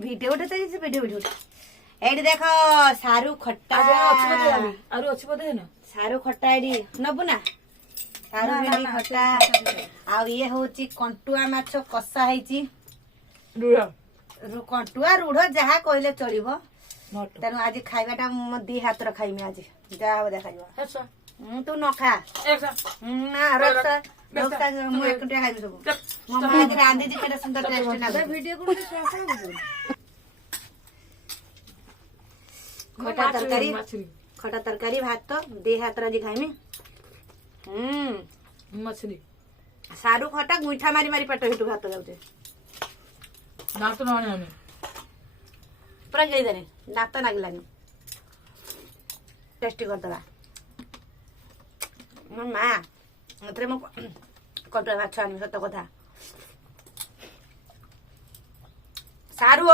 video उठे तो video उठे एडी देखो सारू खट्टा आरु अच्छी बोधे ना सारू खट्टा एडी नबु ना सारू भेंडी खट्टा आ ये होची कंटुआ माछ कसा हैची रुड़ा कंटुआ रूढ़ जहा कहले चलिबो नट तेनु आज खाइबाटा म दी हाथ र खाइमे आज जा हो देखाइबो ऐसा तू न खा ऐसा ना रक्ता रक्ता मु एकटे खाइबे सब मम्मा आज रांधी जी केटा सुंदर टेस्ट ना वीडियो को खटा तरकारी भात तो दे हाथ रा जी खाइमे मछली सारू खटा गुइठा मारी मारी पेट हेटु भात जाउते ना तो ना पूरा गिरी देने दांत नागिलानी टेस्टी करदला मो माँ एथरे मो कटुआ माछ आनी सत कथा सारू